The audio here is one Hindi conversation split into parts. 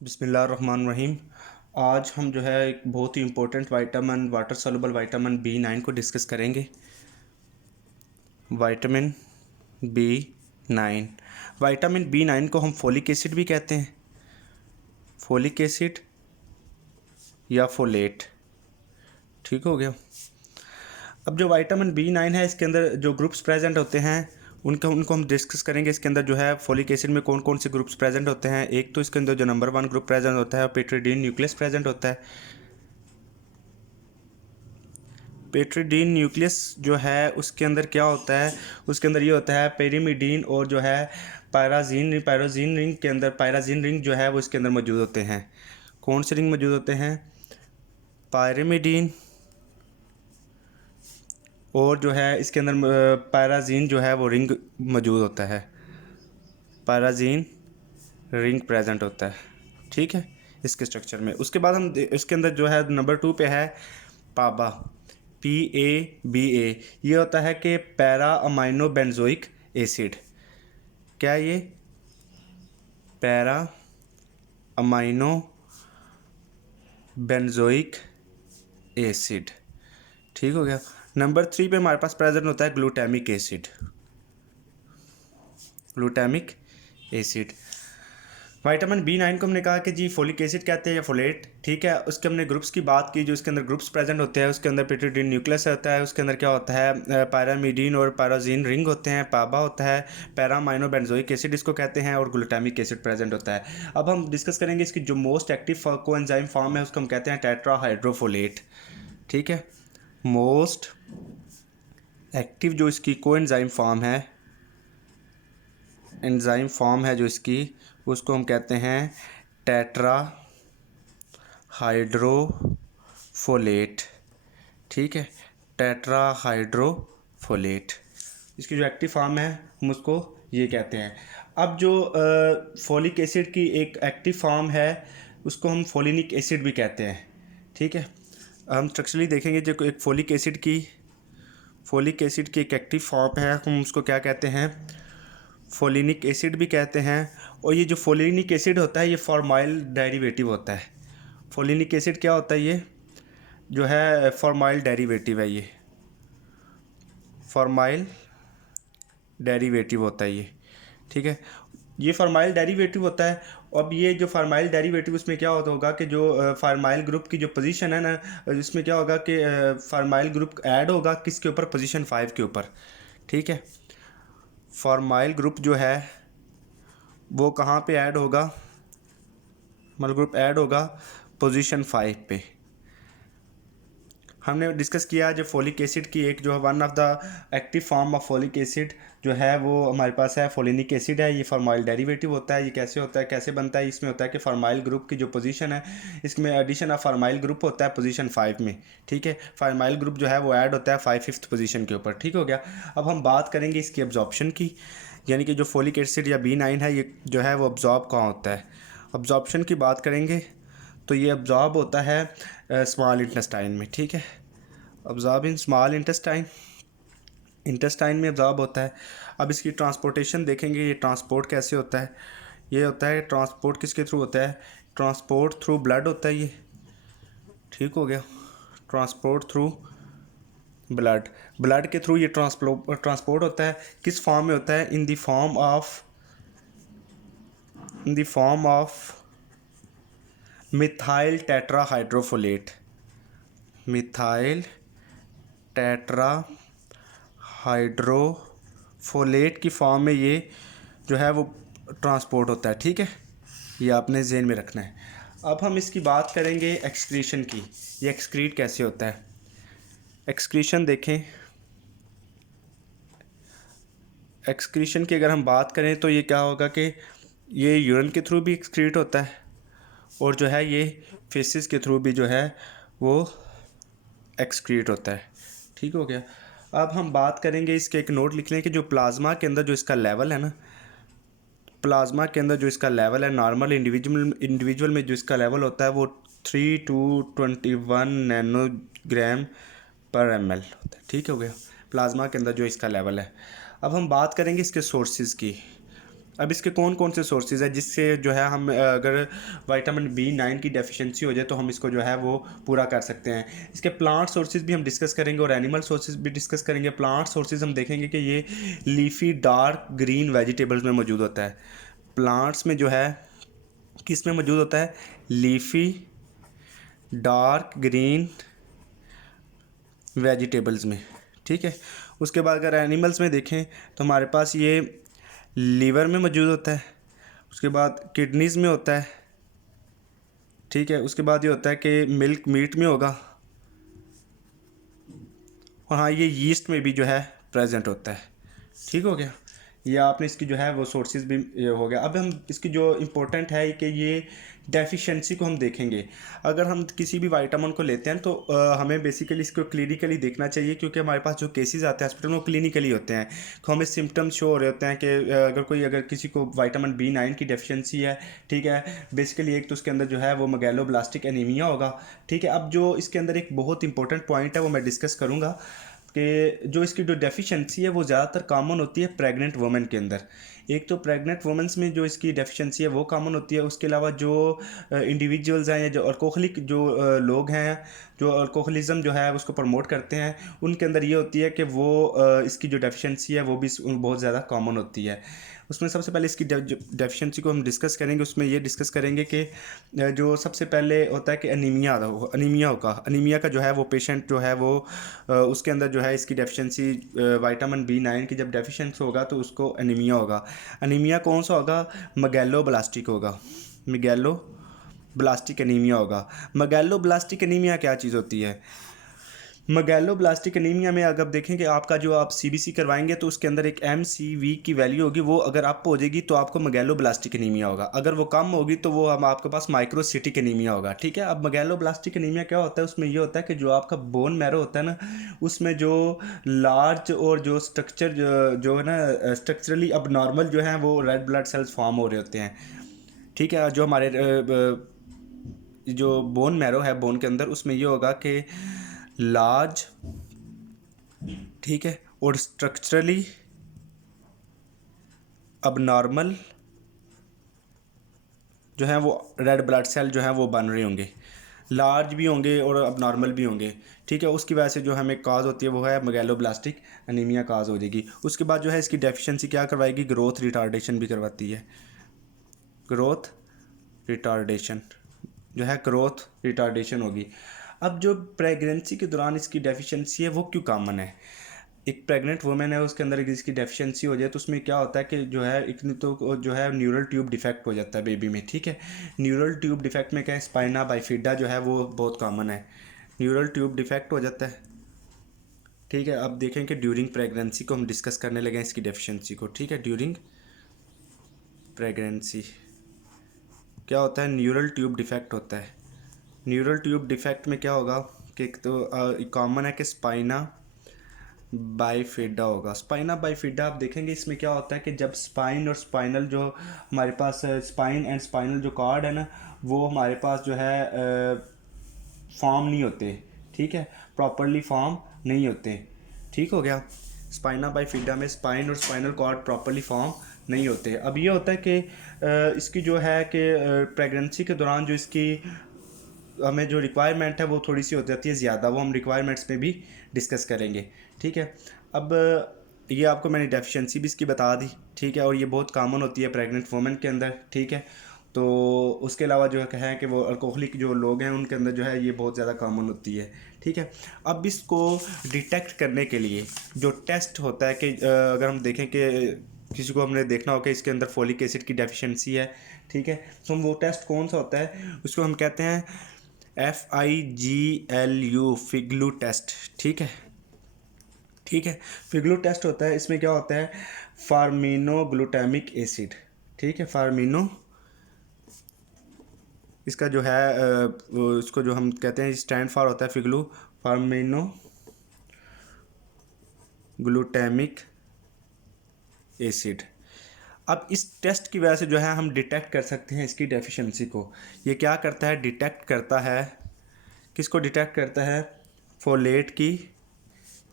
बिस्मिल्लाहिर्रहमानिर्रहीम। आज हम जो है एक बहुत ही important vitamin water soluble vitamin B9 को डिस्कस करेंगे। वाइटामिन B9 वाइटामिन B9 को हम फोलिक एसिड भी कहते हैं, फोलिक एसिड या फोलेट। ठीक हो गया। अब जो वाइटामिन B9 है इसके अंदर जो ग्रुप्स प्रेजेंट होते हैं उनको हम डिस्कस करेंगे। इसके अंदर जो है फोलिक एसिड में कौन कौन से ग्रुप्स प्रेजेंट होते हैं। एक तो इसके अंदर जो नंबर 1 ग्रुप प्रेजेंट होता है पेट्रिडीन न्यूक्लियस प्रेजेंट होता है। पेट्रिडीन न्यूक्लियस जो है उसके अंदर क्या होता है, उसके अंदर ये होता है पेरिमिडीन और जो है पायरोजीन रिंग के अंदर पायराजीन रिंग जो है वो इसके अंदर मौजूद होते हैं। कौन से रिंग मौजूद होते हैं? पायरिमिडीन और जो है इसके अंदर पायराजीन जो है वो रिंग मौजूद होता है, पायराजीन रिंग प्रेजेंट होता है। ठीक है, इसके स्ट्रक्चर में। उसके बाद हम इसके अंदर जो है नंबर 2 पे है पाबा, PABA। ये होता है कि पैरा अमाइनो बेंजोइक एसिड। क्या ये? Para amino benzoic acid. ठीक हो गया। नंबर 3 पे हमारे पास प्रेजेंट होता है glutamic acid, glutamic acid. Vitamin B9 को हमने कहा कि जी फोलिक एसिड कहते हैं या फोलेट। ठीक है, उसके हमने ग्रुप्स की बात की जो इसके अंदर ग्रुप्स प्रेजेंट होते हैं। उसके अंदर पेट्रिडीन न्यूक्लियस होता है, उसके अंदर क्या होता है पायरामिडीन और पायराजीन रिंग होते हैं, पाबा होता है, पैरामाइनो बेंजोइक एसिड इसको कहते हैं और ग्लूटामिक एसिड प्रेजेंट होता है। अब हम डिस्कस करेंगे इसकी जो मोस्ट एक्टिव कोएंजाइम फॉर्म है उसको हम कहते हैं टेट्राहाइड्रोफोलेट। ठीक है, मोस्ट एक्टिव जो इसकी कोएंजाइम फॉर्म है, एंजाइम फॉर्म है जो इसकी, उसको हम कहते हैं टेट्रा हाइड्रोफोलेट। ठीक है, टेट्रा हाइड्रोफोलेट इसकी जो एक्टिव फॉर्म है हम उसको ये कहते हैं। अब जो फोलिक एसिड की एक एक्टिव फॉर्म है उसको हम फोलिनिक एसिड भी कहते हैं। ठीक है, हम स्ट्रक्चरली देखेंगे जो एक फोलिक एसिड की एक एक्टिव फॉर्म है हम उसको क्या कहते हैं? फोलिनिक एसिड भी कहते हैं। और ये जो फोलिनिक एसिड होता है ये फॉर्माइल डेरिवेटिव होता है। फोलिनिक एसिड क्या होता है? ये जो है फॉर्माइल डेरिवेटिव है, ये फॉर्माइल डेरिवेटिव होता है ये। ठीक है, ये फॉर्माइल डेरिवेटिव होता है। अब ये जो फॉर्माइल डेरिवेटिव उसमें क्या होता होगा कि जो फॉर्माइल ग्रुप की जो पोजीशन है ना, इसमें क्या होगा कि फॉर्माइल ग्रुप ऐड होगा किसके ऊपर? पोजीशन 5 के ऊपर। ठीक है, फॉर्माइल ग्रुप जो है वो कहाँ पे ऐड होगा? फॉर्माइल ग्रुप ऐड होगा पोजीशन 5 पे। हमने डिस्कस किया जो फोलिक एसिड की एक जो है one of the active form of folic acid जो है वो हमारे पास है फोलिनिक एसिड है। ये फॉर्माइल डेरिवेटिव होता है। ये कैसे होता है, कैसे बनता है? इसमें होता है कि फॉर्माइल ग्रुप की जो पोजीशन है इसमें एडिशन ऑफ फॉर्माइल ग्रुप होता है पोजीशन 5 में। ठीक है, फॉर्माइल ग्रुप जो है वो ऐड होता है 5th पोजीशन के ऊपर। ठीक हो गया। अब हम बात करेंगे इसकी अब्जॉर्प्शन की, यानी कि जो फोलिक एसिड या B9 है ये जो है वो अब्जॉर्ब कहाँ होता है। अब्जॉर्प्शन की बात करेंगे तो ये अब्जॉर्ब होता है स्मॉल इंटेस्टाइन में। ठीक है, अब्जॉर्ब इन स्मॉल इंटेस्टाइन में अब्जॉर्ब होता है। अब इसकी ट्रांसपोर्टेशन देखेंगे, ये ट्रांसपोर्ट कैसे होता है। ये होता है ट्रांसपोर्ट किसके थ्रू होता है? ट्रांसपोर्ट थ्रू ब्लड होता है ये। ठीक हो गया, ट्रांसपोर्ट थ्रू ब्लड के थ्रू ये ट्रांसपोर्ट होता है। किस फॉर्म में होता है? In the form of methyl tetrahydrofolate, methyl tetrahydrofolate की फॉर्म में ये जो है वो ट्रांसपोर्ट होता है। ठीक है, ये आपने ज़हन में रखना है। अब हम इसकी बात करेंगे एक्सक्रीशन की, ये एक्सक्रीट कैसे होता है। एक्सक्रीशन देखें, एक्सक्रीशन की अगर हम बात करें तो ये क्या होगा कि ये यूरिन के थ्रू भी एक्सक्रीट होता है और जो है ये फेसिस के थ्रू भी जो है वो एक्सक्रीट होता है। ठीक हो गया। अब हम बात करेंगे इसके, एक नोट लिख लें कि जो प्लाज्मा के अंदर जो इसका लेवल है ना, प्लाज्मा के अंदर जो इसका लेवल है नॉर्मल इंडिविजुअल में जो इसका लेवल होता है वो 3 to 21 नैनोग्राम पर ml होता है। ठीक हो गया, प्लाज्मा के अंदर जो इसका लेवल है। अब हम बात करेंगे इसके सोर्सेज की। अब इसके कौन कौन से सोर्सेज है जिससे जो है हम अगर विटामिन B9 की डेफिशिएंसी हो जाए तो हम इसको जो है वो पूरा कर सकते हैं। इसके प्लांट सोर्सेज भी हम डिस्कस करेंगे और एनिमल सोर्सेज भी डिस्कस करेंगे। प्लांट सोर्सेज हम देखेंगे कि ये लीफी डार्क ग्रीन वेजिटेबल्स में मौजूद होता है। प्लांट्स में जो है किस में मौजूद होता है? लीफी डार्क ग्रीन वेजिटेबल्स में, ठीक है। उसके बाद अगर एनिमल्स में देखें तो हमारे पास ये लीवर में मौजूद होता है, उसके बाद किडनीज़ में होता है, ठीक है। उसके बाद ये होता है कि मिल्क मीट में होगा, और हाँ ये यीस्ट में भी जो है प्रेजेंट होता है, ठीक हो गया। ये आपने इसकी जो है वो सोर्सेज भी ये हो गया। अब हम इसकी जो इम्पोर्टेंट है कि ये डेफिशिएंसी को हम देखेंगे। अगर हम किसी भी विटामिन को लेते हैं तो हमें बेसिकली इसको क्लिनिकली देखना चाहिए, क्योंकि हमारे पास जो केसेस आते हैं हॉस्पिटल में वो क्लिनिकली होते हैं। तो हमें सिम्टम्स शो हो रहे होते हैं कि अगर किसी को विटामिन B9 की डेफिशिएंसी है, ठीक है, बेसिकली एक तो उसके अंदर जो है वो मेगैलोब्लास्टिक एनीमिया होगा, ठीक है। अब जो इसके अंदर एक बहुत इंपॉर्टेंट पॉइंट है वो मैं डिस्कस करूँगा कि जो इसकी जो डेफिशिएंसी है वो ज़्यादातर कॉमन होती है प्रेग्नेंट वुमेन के अंदर। एक तो प्रेग्नेंट वुमेंस में जो इसकी डेफिशिएंसी है वो कॉमन होती है। उसके अलावा जो इंडिविजुअल्स हैं या जो अल्कोहलिक जो लोग हैं, जो अल्कोहलिज्म जो है उसको प्रमोट करते हैं, उनके अंदर ये होती है कि वो इसकी जो डेफिशिएंसी है वो भी बहुत ज़्यादा कॉमन होती है। उसमें सबसे पहले इसकी डेफिशिएंसी को हम डिस्कस करेंगे। उसमें ये डिस्कस करेंगे कि जो सबसे पहले होता है कि अनीमिया होगा। अनीमिया का जो है वो पेशेंट जो है वो उसके अंदर जो है इसकी डेफिशिएंसी विटामिन B9 की जब डेफिशिएंसी होगा तो उसको अनीमिया होगा। अनीमिया कौन सा होगा? मेगैलोब्लास्टिक होगा, मेगैलोब्लास्टिक एनीमिया होगा। मेगैलोब्लास्टिक एनीमिया क्या चीज़ होती है? मेगैलोब्लास्टिक एनीमिया में अगर देखें कि आपका जो आप CBC करवाएंगे तो उसके अंदर एक MCV की वैल्यू होगी, वो अगर अप हो जाएगी तो आपको मेगैलोब्लास्टिक एनीमिया होगा। अगर वो कम होगी तो वो हम आपके पास माइक्रोसिटिक एनीमिया होगा, ठीक है। अब मेगैलोब्लास्टिक एनीमिया क्या होता है? उसमें ये होता है कि जो आपका बोन मैरो होता है ना, उसमें जो लार्ज और जो स्ट्रक्चर जो है ना स्ट्रक्चरली अब नॉर्मल जो है वो रेड ब्लड सेल्स फॉर्म हो रहे होते हैं, ठीक है। जो हमारे जो बोन मैरो है बोन के अंदर, उसमें ये होगा कि लार्ज, ठीक है, और स्ट्रक्चरली अब नॉर्मल जो है वो रेड ब्लड सेल जो है वो बन रहे होंगे, लार्ज भी होंगे और अब नॉर्मल भी होंगे, ठीक है। उसकी वजह से जो हमें काज होती है वो है मेगैलोब्लास्टिक एनीमिया काज हो जाएगी। उसके बाद जो है इसकी डेफिशिएंसी क्या करवाएगी? ग्रोथ रिटार्डेशन भी करवाती है। ग्रोथ रिटार्डेशन जो है ग्रोथ रिटार्डेशन होगी। अब जो प्रेगनेंसी के दौरान इसकी डेफिशिएंसी है वो क्यों कॉमन है? एक प्रेग्नेंट वुमेन है उसके अंदर इसकी डेफिशिएंसी हो जाए तो उसमें क्या होता है कि जो है एक तो जो है न्यूरल ट्यूब डिफेक्ट हो जाता है बेबी में, ठीक है। न्यूरल ट्यूब डिफेक्ट में क्या है? स्पाइना बाइफिडा जो है वो बहुत कॉमन है, न्यूरल ट्यूब डिफेक्ट हो जाता है, ठीक है। अब देखें कि ड्यूरिंग प्रेगनेंसी को हम डिस्कस करने लगे इसकी डेफिशिएंसी को, ठीक है। ड्यूरिंग प्रेगनेंसी क्या होता है? न्यूरल ट्यूब डिफेक्ट होता है। न्यूरल ट्यूब डिफेक्ट में क्या होगा कि एक तो कॉमन है कि स्पाइना बाइफिडा होगा। स्पाइना बाइफिडा आप देखेंगे इसमें क्या होता है कि जब स्पाइन और स्पाइनल जो हमारे पास स्पाइन एंड स्पाइनल जो कार्ड है ना वो हमारे पास जो है फॉर्म नहीं होते, ठीक है, प्रॉपरली फॉर्म नहीं होते, ठीक हो गया। स्पाइना बाइफिडा में स्पाइन और स्पाइनल कॉर्ड प्रॉपरली फॉर्म नहीं होते। अब ये होता है कि इसकी जो है कि प्रेगनेंसी के दौरान जो इसकी हमें जो रिक्वायरमेंट है वो थोड़ी सी हो जाती है ज़्यादा, वो हम रिक्वायरमेंट्स में भी डिस्कस करेंगे, ठीक है। अब ये आपको मैंने डेफिशिएंसी भी इसकी बता दी, ठीक है, और ये बहुत कॉमन होती है प्रेग्नेंट वुमेन के अंदर, ठीक है। तो उसके अलावा जो है कि वो अल्कोहलिक जो लोग हैं उनके अंदर जो है ये बहुत ज़्यादा कॉमन होती है, ठीक है। अब इसको डिटेक्ट करने के लिए जो टेस्ट होता है कि अगर हम देखें कि किसी को हमने देखना हो कि इसके अंदर फोलिक एसिड की डेफिशिएंसी है, ठीक है, तो हम वो टेस्ट कौन सा होता है उसको हम कहते हैं FIGLU फिग्लू टेस्ट, ठीक है, ठीक है। फिग्लू टेस्ट होता है, इसमें क्या होता है? फार्मिनोग्लूटामिक एसिड, ठीक है, फार्मिनो इसका जो है इसको जो हम कहते हैं स्टैंड फॉर होता है फिग्लू, फार्मिनो ग्लूटामिक एसिड। अब इस टेस्ट की वजह से जो है हम डिटेक्ट कर सकते हैं इसकी डेफिशिएंसी को। ये क्या करता है? डिटेक्ट करता है, किसको डिटेक्ट करता है? फोलेट की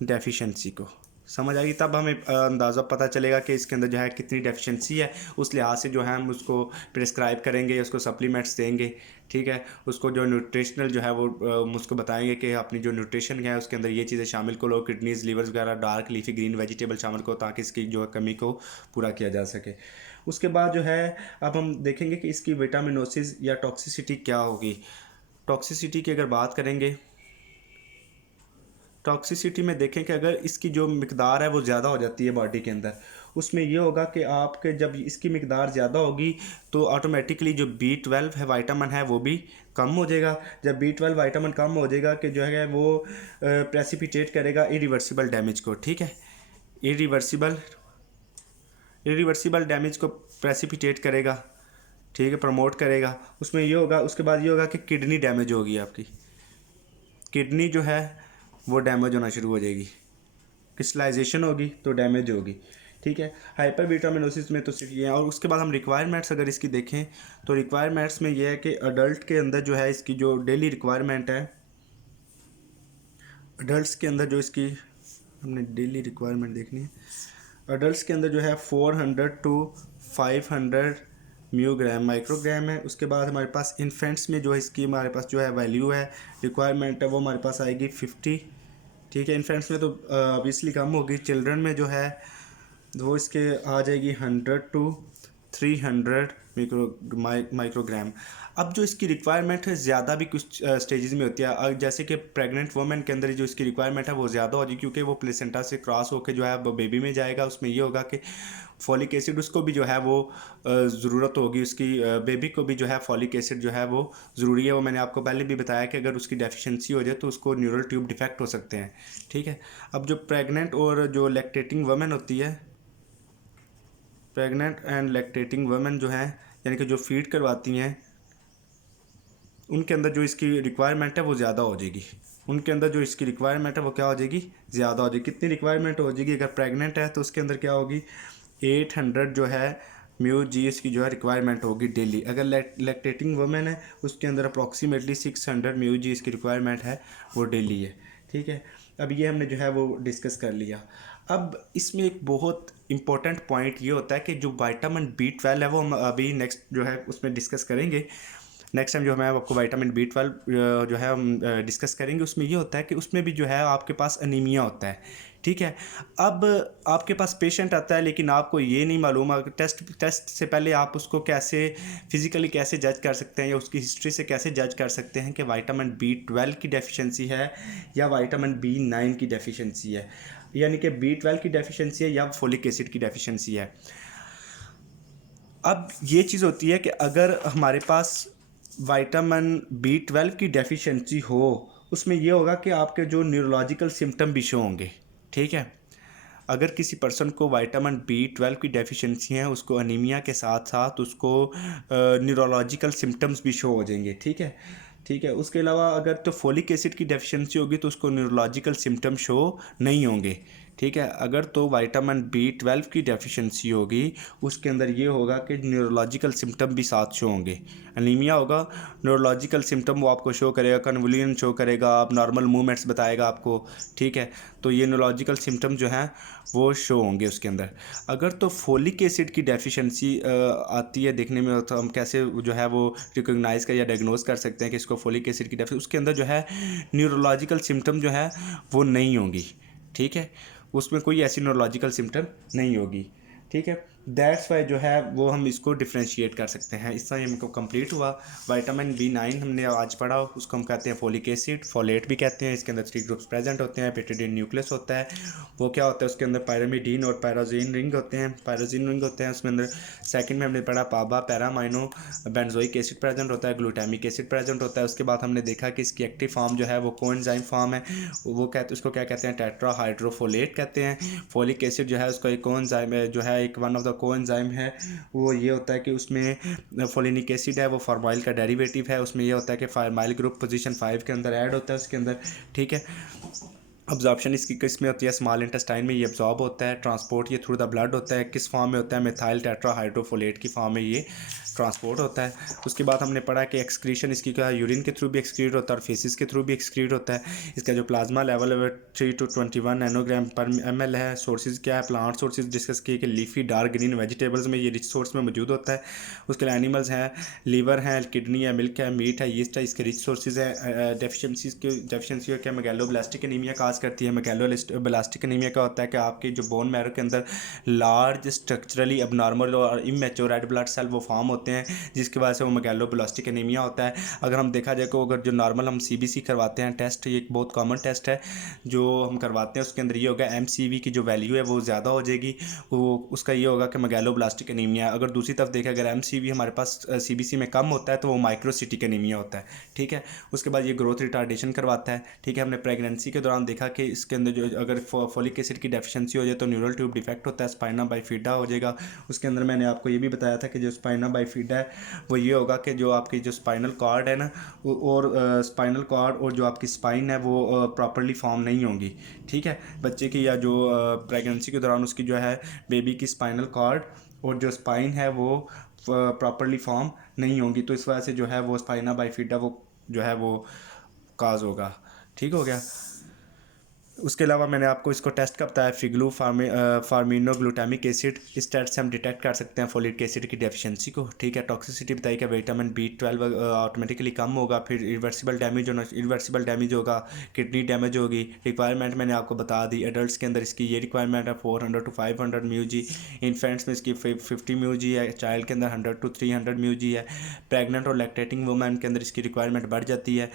डेफिशिएंसी को, समझ आएगी, तब हमें अंदाज़ा पता चलेगा कि इसके अंदर जो है कितनी डेफिशिएंसी है। उस लिहाज से जो है हम उसको प्रिस्क्राइब करेंगे, उसको सप्लीमेंट्स देंगे, ठीक है। उसको जो न्यूट्रिशनल जो है वो उसको बताएंगे कि अपनी जो न्यूट्रिशन है उसके अंदर ये चीज़ें शामिल करो, किडनीज, लीवर्स वगैरह, डार्क लीफी ग्रीन वेजिटेबल शामिल करो, ताकि इसकी जो कमी को पूरा किया जा सके। उसके बाद जो है अब हम देखेंगे कि इसकी विटामिनोसिस या टॉक्सिसिटी क्या होगी। टॉक्सिसिटी की अगर बात करेंगे, टॉक्सिसिटी में देखें कि अगर इसकी जो मिकदार है वो ज़्यादा हो जाती है बॉडी के अंदर, उसमें ये होगा कि आपके जब इसकी मिकदार ज़्यादा होगी तो ऑटोमेटिकली जो B12 है वाइटामिन है वो भी कम हो जाएगा। जब B12 वाइटामिन कम हो जाएगा कि जो है वो प्रेसिपिटेट करेगा इरिवर्सिबल डैमेज को, ठीक है। इरिवर्सिबल डैमेज को प्रेसिपिटेट करेगा, ठीक है, प्रमोट करेगा। उसमें ये होगा, उसके बाद ये होगा कि किडनी डैमेज होगी, आपकी किडनी जो है वो डैमेज होना शुरू हो जाएगी, क्रिस्टलाइजेशन होगी तो डैमेज होगी, ठीक है। हाइपर विटामिनोसिस में तो सिर्फ ये है। और उसके बाद हम रिक्वायरमेंट्स अगर इसकी देखें तो रिक्वायरमेंट्स में ये है कि अडल्ट के अंदर जो है इसकी जो डेली रिक्वायरमेंट है, अडल्ट के अंदर जो इसकी हमने डेली रिक्वायरमेंट देखनी है, अडल्ट के अंदर जो है 400 to 500 म्यूग्राम माइक्रोग्राम है। उसके बाद हमारे पास इन्फेंट्स में जो है इसकी हमारे पास जो है वैल्यू है, रिक्वायरमेंट है, वो हमारे पास आएगी 50, ठीक है। इन्फेंट्स में तो ऑब्वियसली कम होगी। चिल्ड्रन में जो है वो इसके आ जाएगी 100 to 300 माइक्रोग्राम। अब जो इसकी रिक्वायरमेंट है ज़्यादा भी कुछ स्टेजेस में होती है, जैसे कि प्रेग्नेंट वुमेन के अंदर जो इसकी रिक्वायरमेंट है वो ज़्यादा होगी, क्योंकि वो प्लेसेंटा से क्रॉस होकर जो है वो बेबी में जाएगा। उसमें ये होगा कि फॉलिक एसिड उसको भी जो है वो ज़रूरत होगी, उसकी बेबी को भी जो है फॉलिक एसिड जो है वो ज़रूरी है। वो मैंने आपको पहले भी बताया कि अगर उसकी डेफिशिएंसी हो जाए तो उसको न्यूरल ट्यूब डिफेक्ट हो सकते हैं, ठीक है। अब जो प्रेग्नेंट और जो लैक्टेटिंग वुमेन होती है, प्रेग्नेंट एंड लैक्टेटिंग वुमेन जो हैं, यानी कि जो फीड करवाती हैं, उनके अंदर जो इसकी रिक्वायरमेंट है वो ज़्यादा हो जाएगी। उनके अंदर जो इसकी रिक्वायरमेंट है वो क्या हो जाएगी, ज़्यादा हो जाएगी। कितनी रिक्वायरमेंट हो जाएगी, अगर प्रेग्नेंट है तो उसके अंदर क्या होगी 800 जो है म्यू जी इसकी जो है रिक्वायरमेंट होगी डेली। अगर लैक्टेटिंग वुमेन है उसके अंदर अप्रॉक्सीमेटली 600 म्यू जी इसकी रिक्वायरमेंट है वो डेली है, ठीक है। अब ये हमने जो है वो डिस्कस कर लिया। अब इसमें एक बहुत इंपॉर्टेंट पॉइंट ये होता है कि जो विटामिन B12 है वो हम अभी नेक्स्ट जो है उसमें डिस्कस करेंगे। नेक्स्ट टाइम जो मैं आपको विटामिन B12 जो है हम डिस्कस करेंगे। उसमें ये होता है कि उसमें भी जो है आपके पास अनीमिया होता है, ठीक है। अब आपके पास पेशेंट आता है लेकिन आपको ये नहीं मालूम, टेस्ट से पहले आप उसको कैसे फिज़िकली कैसे जज कर सकते हैं या उसकी हिस्ट्री से कैसे जज कर सकते हैं कि विटामिन B12 की डेफिशिएंसी है या विटामिन B9 की डेफिशिएंसी है, यानी कि B12 की डेफिशिएंसी है या फोलिक एसिड की डेफिशिएंसी है। अब ये चीज़ होती है कि अगर हमारे पास विटामिन B12 की डेफिशिएंसी हो, उसमें ये होगा कि आपके जो न्यूरोलॉजिकल सिम्टम भी शो होंगे, ठीक है। अगर किसी पर्सन को विटामिन B12 की डेफिशिएंसी है, उसको अनीमिया के साथ साथ उसको न्यूरोलॉजिकल सिम्टम्स भी शो हो जाएंगे, ठीक है, ठीक है। उसके अलावा अगर तो फोलिक एसिड की डेफिशिएंसी होगी तो उसको न्यूरोलॉजिकल सिम्टम शो नहीं होंगे, ठीक है। अगर तो विटामिन B12 की डेफिशिएंसी होगी उसके अंदर ये होगा कि न्यूरोलॉजिकल सिम्टम भी साथ शो होंगे। अनीमिया होगा, न्यूरोलॉजिकल सिम्टम वो आपको शो करेगा, कन्वुलियन शो करेगा, आप नॉर्मल मूवमेंट्स बताएगा आपको, ठीक है। तो ये न्यूरोलॉजिकल सिम्टम जो हैं वो शो होंगे उसके अंदर। अगर तो फोलिक एसिड की डेफिशिएंसी आती है देखने में, तो हम कैसे जो है वो रिकोगनाइज़ कर या डायग्नोज कर सकते हैं कि इसको फोलिक एसिड की डेफिशिएंसी, उसके अंदर जो है न्यूरोलॉजिकल सिम्टम जो है वो नहीं होंगी, ठीक है। उसमें कोई ऐसी न्यूरोलॉजिकल सिम्टम नहीं होगी, ठीक है। दैट्स वाई जो है वो हम इसको डिफ्रेंशिएट कर सकते हैं। इस तरह हमको कंप्लीट हुआ। विटामिन B9 हमने आज पढ़ा, उसको हम कहते हैं फोलिक एसिड, फोलेट भी कहते हैं। इसके अंदर 3 ग्रुप्स प्रेजेंट होते हैं। पेप्टिडाइन न्यूक्लियस होता है, वो क्या होता है उसके अंदर पायरामिडीन और पायरोजीन रिंग होते हैं, उसमें अंदर सेकंड में हमने पढ़ा पाबा पैरामाइनो बेंजोइक एसिड प्रेजेंट होता है, ग्लूटामिक एसिड प्रेजेंट होता है। उसके बाद हमने देखा कि इसकी एक्टिव फॉर्म जो है वो कोएंजाइम फॉर्म है, वो कहते उसको क्या कहते हैं, टेट्राहाइड्रोफोलेट कहते हैं। फोलिक एसिड जो है उसका एक कोएंजाइम है, जो है एक वन ऑफ द कोएंजाइम है। वो ये होता है कि उसमें फोलिनिक एसिड है, वो फार्माइल का डेरिवेटिव है। उसमें ये होता है कि फार्माइल ग्रुप पोजीशन 5 के अंदर ऐड होता है उसके अंदर, ठीक है। अब्जॉर्प्शन इसकी किस में होती है, स्मॉल इंटेस्टाइन में ये अब्जॉर्ब होता है। ट्रांसपोर्ट ये थ्रू द ब्लड होता है, किस फॉर्म में होता है, मिथाइल टेट्राहाइड्रोफोलेट की फॉर्म में ये ट्रांसपोर्ट होता है। उसके बाद हमने पढ़ा कि एक्सक्रीशन इसकी क्या है, यूरिन के थ्रू भी एक्सक्रीट होता है और फेसिस के थ्रू भी एक्सक्रीट होता है। इसका जो प्लाज्मा लेवल है 3 to 21 नैनोग्राम पर ml है। सोर्सेज क्या है, प्लांट सोर्सेज डिस्कस किए कि लीफी डार्क ग्रीन वेजिटेबल्स में ये रिच सोर्स में मौजूद होता है। उसके लिए एनिमल्स हैं, लीवर है, किडनी है, मिल्क है, मीट है, यीस्ट है, इसके रिच सोर्सेज हैं। डेफिशिएंसी क्या मैगलोब्लास्टिक एनीमिया काज करती है। मैगलोब्लास्टिक एनीमिया का होता है कि आपके जो बोन मैरो के अंदर लार्ज स्ट्रक्चरली अबनॉर्मल और इमेच्योर रेड ब्लड सेल वो फॉर्म होते हैं, जिसकी वजह से वो मैगलोब्लास्टिक एनीमिया होता है। अगर हम देखा जाए तो अगर जो नॉर्मल हम सीबीसी करवाते हैं टेस्ट, ये एक बहुत कॉमन टेस्ट है जो हम करवाते हैं, उसके अंदर ये होगा एमसीवी की जो वैल्यू है वो ज़्यादा हो जाएगी, वो उसका ये होगा कि मैगलोब्लास्टिक एनीमिया। अगर दूसरी तरफ देखें, अगर एमसीवी हमारे पास सीबीसी में कम होता है तो वो माइक्रोसिटिक एनीमिया होता है। ठीक है, उसके बाद ये ग्रोथ रिटार्डेशन करवाता है। ठीक है, हमने प्रेगनेंसी के दौरान देखा कि इसके अंदर जो अगर फोलिक एसिड की डेफिशिएंसी हो जाए तो न्यूरल ट्यूब डिफेक्ट होता है, स्पाइना बाइफिडा हो जाएगा। उसके अंदर मैंने आपको ये भी बताया था कि जो स्पाइना बाइफिडा है वो ये होगा कि जो आपकी जो स्पाइनल कॉर्ड है ना और स्पाइनल कॉर्ड और जो आपकी स्पाइन है वो प्रॉपरली फॉर्म नहीं होंगी। ठीक है, बच्चे की या जो प्रेगनेंसी के दौरान उसकी जो है बेबी की स्पाइनल कॉर्ड और जो स्पाइन है वो प्रॉपरली फॉर्म नहीं होंगी, तो इस वजह से जो है वो स्पाइना बाइफिडा वो जो है वो काज होगा। ठीक हो गया। उसके अलावा मैंने आपको इसको टेस्ट का बताया, फिग्लू फार्मिनोग्लूटामिक एसिड। इस टेस्ट से हम डिटेक्ट कर सकते हैं फोलिक एसिड की डेफिशिएंसी को। ठीक है, टॉक्सिसिटी बताई कि विटामिन B12 ऑटोमेटिकली कम होगा, फिर इरिवर्सिबल डैमेज होगा, किडनी डैमेज होगी। रिक्वायरमेंट मैंने आपको बता दी, एडल्ट्स के अंदर इसकी ये रिक्वायरमेंट है 400 to 500 म्यूजी, इन्फेंट्स में इसकी 50 म्यूजी है, चाइल्ड के अंदर 100 to 300 म्यूजी है। प्रेगनेंट और लैक्टेटिंग वुमेन के अंदर इसकी रिक्वायरमेंट बढ़ जाती है,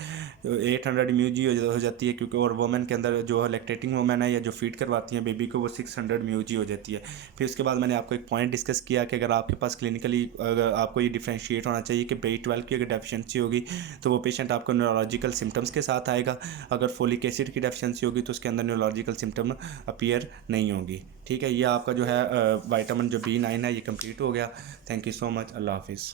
800 म्यूजी हो जाती है, क्योंकि और वुमेन के अंदर जो लैक्टेटिंग वुमेन है या जो फीड करवाती हैं बेबी को वो 600 म्यूजी हो जाती है। फिर उसके बाद मैंने आपको एक पॉइंट डिस्कस किया कि अगर आपके पास क्लिनिकली अगर आपको ये डिफ्रेंशिएट होना चाहिए कि B12 की अगर डेफिशिएंसी होगी तो वो पेशेंट आपको न्यूरोलॉजिकल सिम्टम्स के साथ आएगा, अगर फोलिक एसिड की डेफिशिएंसी होगी तो उसके अंदर न्यूरोलॉजिकल सिम्टम अपीयर नहीं होगी। ठीक है, ये आपका जो है विटामिन जो B9 है ये कंप्लीट हो गया। थैंक यू सो मच, अल्लाह हाफिज़।